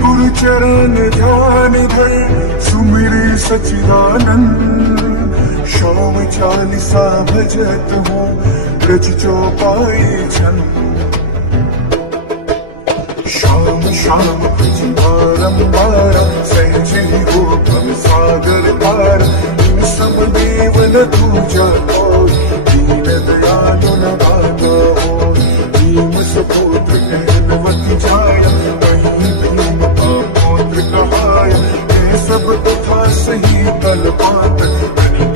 गुरु चरण ध्यान धर सुमिरे सचिदानंद। श्याम चालीसा भजत हूँ ब्रज चौपाई छंद। श्याम श्याम भज बारंबार सहजे हो भव सागर पार। इन सब देवन दूजा हो दीन दयालु न भागा हो। भीम सपुत्र कहलवती जाया कहीं भीम का पौत्र कहाया। ये सब कथा सही तल बात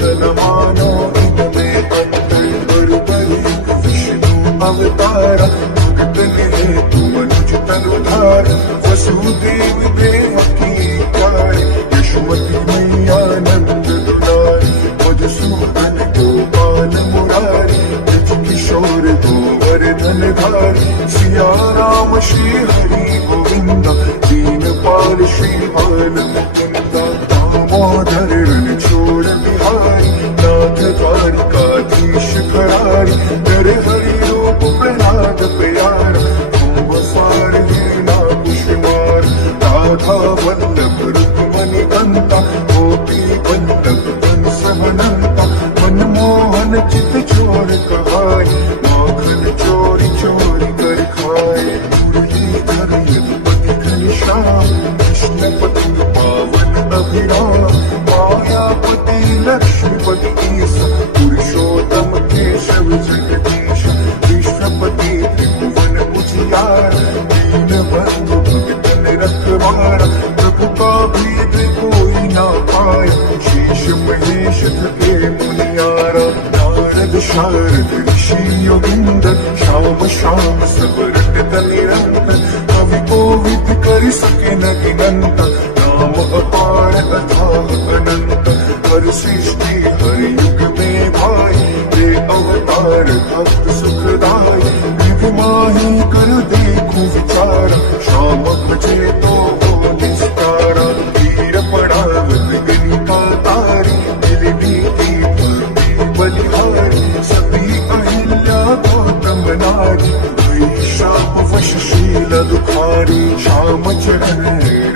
तन मानो इनमें अंतर। बरोबर एक विष्णु अवतारा भगत ने तू मनुज तन उधार। वसुदेव देवकी प्यारे यशोमती मैया नंद दुलारी। मधुसूदन गोपाल मुरारी ब्रज किशोर गोवर्धन धारी। सिया राम श्री हरि गोविंद दीनपाल श्री बाल मुकुंदा। दामोदर रणछोड़ बिहारी नाथ द्वारिकाधीश करारी। नर हरि रूप प्रहलाद प्यारा कुंभसार लीला कुशवार। राधा वल्लभ रुक्मणी गंता गोपी वल्लभ कंस बनंता। मनमोहन चित चोर कहाय माखन चोरी चोरी कर खाए। मुरलीधर यदुपति घनश्याम कृष्णपति पावन अभिराम। मायापति लक्ष्मीपति ईसा पुरुषोत्तम केशव जगदीश। विश्वपति त्रिभुवन उजियार दीन बंधु भगतन रखवारा। प्रभु का भेद कोई ना पाया शेष महेश थके मुनियारा। नारद शारद ऋषि योगिंदर श्याम श्याम सब रटत निरंतर। कवि कोविद कर सके न गिनंता नाम अपार अथाह अनंत। हर सृष्टि हर युग में भाई रे अवतार भक्त सुखदाई। विधि माही कर देखूं विचारा श्याम भजे तो हो निस्तारा। वीर पड़ावत गणिका तारी मिलनी की भक्ति बलिहारी। सती अहिल्या गौतम नारी हुई श्याम वशशील दुखारी। श्याम चरण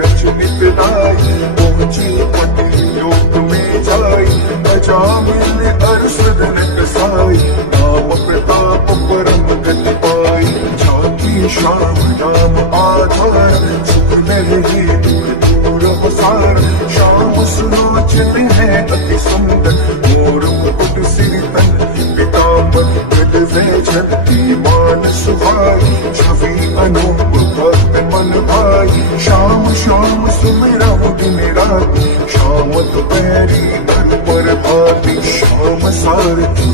रचनित लाई पहुंची पति लोक में जाई। अजामिल अरसदन कसाई नाम प्रताप परम गति पाई। जाकी श्याम नाम आधार सुख लहे दुख दूर सार। श्याम सुलोचन है अति सुंदर मोर मुकुट सिर तन पीतांबर। गद वैजंती मान सुहाई छवि अनूप भक्त मन भाई। श्याम श्याम सुमिरा दिन रात श्याम दोपहरी धन पर भाती। श्याम सारथी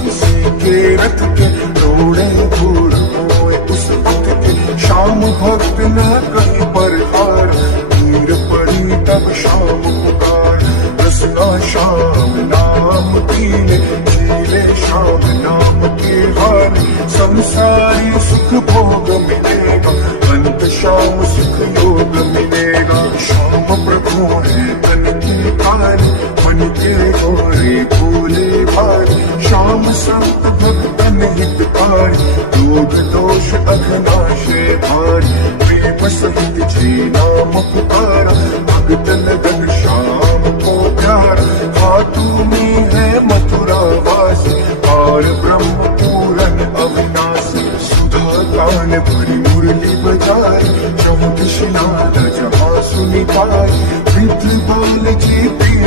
के रथ के दौड़े धूल होए उस पथ के। श्याम भक्त न कहीं पर हार तीर पड़ी तब श्याम पुकार। रसना श्याम नाम पीले झीले श्याम नाम के हार। संसारी सुख भोग मिलेगा अंत श्याम सुख योग मिलेगा। श्याम प्रभु है तन की काली मन के गोरे भोले भारी। श्याम संत भक्तन हितकारी रोग दोष अघनाश भारी। प्रेम सहित जी नाम पुकारा भगतन गण श्याम को प्यारा। हाथों में है मथुरा वासी और ब्रह्म पूरन अविनाशी। सुधा कान भरी मुरली बजाई चौदिश नाद जहाँ सुनी पाई। वृद्ध बाल जी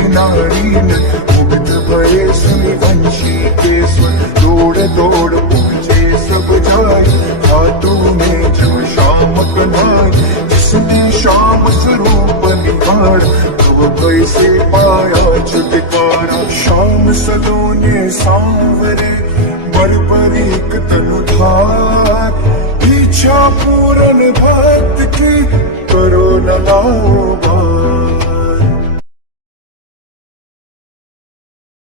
नारी मुग्ध भये सुनि वंशी के स्वर। दौड़ दौड़ पहुँचे सब जाई हाथों में जब श्याम कन्हाई। जिसने श्याम स्वरूप निहार तब भय से पाया छुटकारा। श्याम सलोने सांवरे बर पर एक तनु धार। इच्छा पूरन भक्त की करो न लाओ बार।